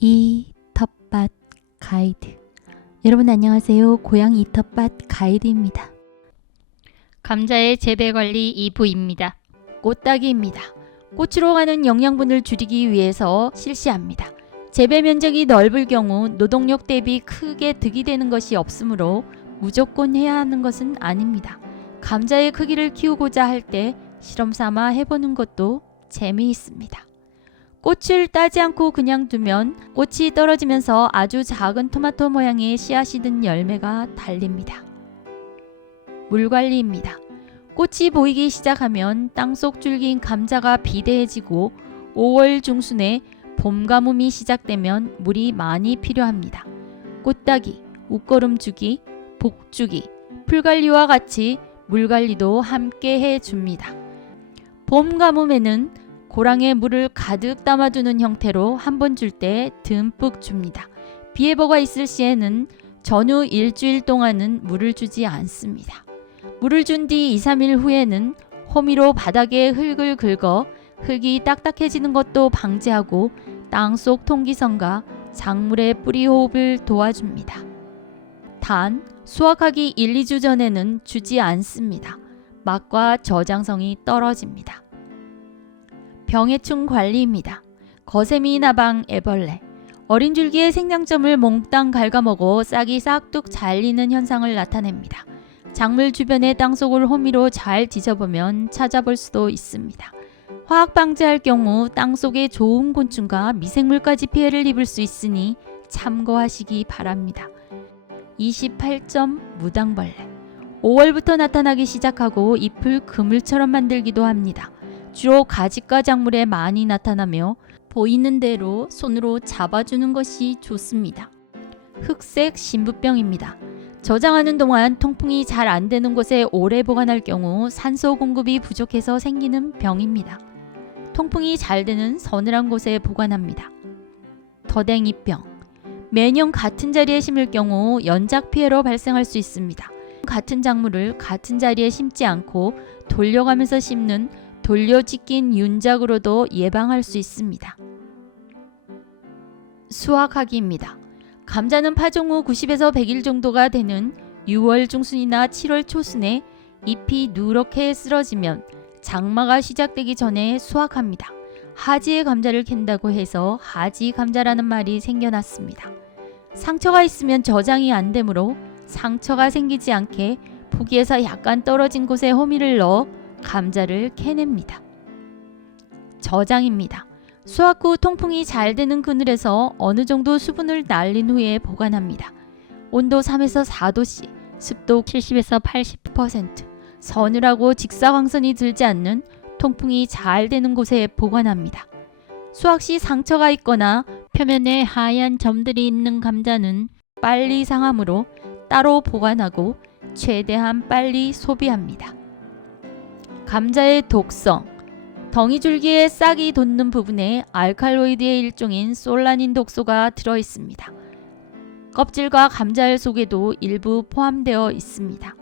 이 텃밭 가이드. 여러분 안녕하세요. 고양이 텃밭 가이드입니다. 감자의 재배관리 2부입니다. 꽃따기입니다. 꽃으로 가는 영양분을 줄이기 위해서 실시합니다. 재배 면적이 넓을 경우 노동력 대비 크게 득이 되는 것이 없으므로 무조건 해야 하는 것은 아닙니다. 감자의 크기를 키우고자 할 때 실험 삼아 해보는 것도 재미있습니다. 꽃을 따지 않고 그냥 두면 꽃이 떨어지면서 아주 작은 토마토 모양의 씨앗이 든 열매가 달립니다. 물관리입니다. 꽃이 보이기 시작하면 땅속 줄기인 감자가 비대해지고 5월 중순에 봄 가뭄이 시작되면 물이 많이 필요합니다. 꽃따기, 웃거름 주기, 복 주기, 풀관리와 같이 물관리도 함께 해줍니다. 봄 가뭄에는 고랑에 물을 가득 담아두는 형태로 한 번 줄 때 듬뿍 줍니다. 비 예보가 있을 시에는 전후 일주일 동안은 물을 주지 않습니다. 물을 준 뒤 2-3일 후에는 호미로 바닥에 흙을 긁어 흙이 딱딱해지는 것도 방지하고 땅속 통기성과 작물의 뿌리 호흡을 도와줍니다. 단, 수확하기 1-2주 전에는 주지 않습니다. 맛과 저장성이 떨어집니다. 병해충 관리입니다. 거세미, 나방, 애벌레. 어린 줄기의 생장점을 몽땅 갉아먹어 싹이 싹둑 잘리는 현상을 나타냅니다. 작물 주변의 땅속을 호미로 잘 뒤져보면 찾아볼 수도 있습니다. 화학 방지할 경우 땅속에 좋은 곤충과 미생물까지 피해를 입을 수 있으니 참고하시기 바랍니다. 28점 무당벌레. 5월부터 나타나기 시작하고 잎을 그물처럼 만들기도 합니다. 주로 가지과 작물에 많이 나타나며 보이는 대로 손으로 잡아주는 것이 좋습니다. 흑색 신부병입니다. 저장하는 동안 통풍이 잘 안 되는 곳에 오래 보관할 경우 산소 공급이 부족해서 생기는 병입니다. 통풍이 잘 되는 서늘한 곳에 보관합니다. 더댕이병. 매년 같은 자리에 심을 경우 연작 피해로 발생할 수 있습니다. 같은 작물을 같은 자리에 심지 않고 돌려가면서 심는 돌려짓긴 윤작으로도 예방할 수 있습니다. 수확하기입니다. 감자는 파종 후 90에서 100일 정도가 되는 6월 중순이나 7월 초순에 잎이 누렇게 쓰러지면 장마가 시작되기 전에 수확합니다. 하지의 감자를 캔다고 해서 하지 감자라는 말이 생겨났습니다. 상처가 있으면 저장이 안 되므로 상처가 생기지 않게 포기에서 약간 떨어진 곳에 호미를 넣어 감자를 캐냅니다. 저장입니다. 수확 후 통풍이 잘 되는 그늘에서 어느 정도 수분을 날린 후에 보관합니다. 온도 3에서 4도씨, 습도 70에서 80%, 서늘하고 직사광선이 들지 않는 통풍이 잘 되는 곳에 보관합니다. 수확 시 상처가 있거나 표면에 하얀 점들이 있는 감자는 빨리 상하므로 따로 보관하고 최대한 빨리 소비합니다. 감자의 독성. 덩이줄기에 싹이 돋는 부분에 알칼로이드의 일종인 솔라닌 독소가 들어있습니다. 껍질과 감자알 속에도 일부 포함되어 있습니다.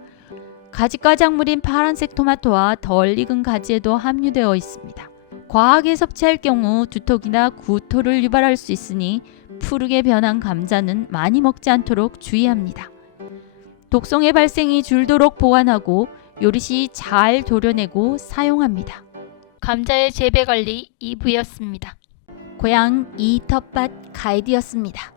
가지과 작물인 파란색 토마토와 덜 익은 가지에도 함유되어 있습니다. 과하게 섭취할 경우 두톡이나 구토를 유발할 수 있으니 푸르게 변한 감자는 많이 먹지 않도록 주의합니다. 독성의 발생이 줄도록 보관하고 요리 시 잘 도려내고 사용합니다. 감자의 재배관리 2부였습니다. 고양이 텃밭 가이드였습니다.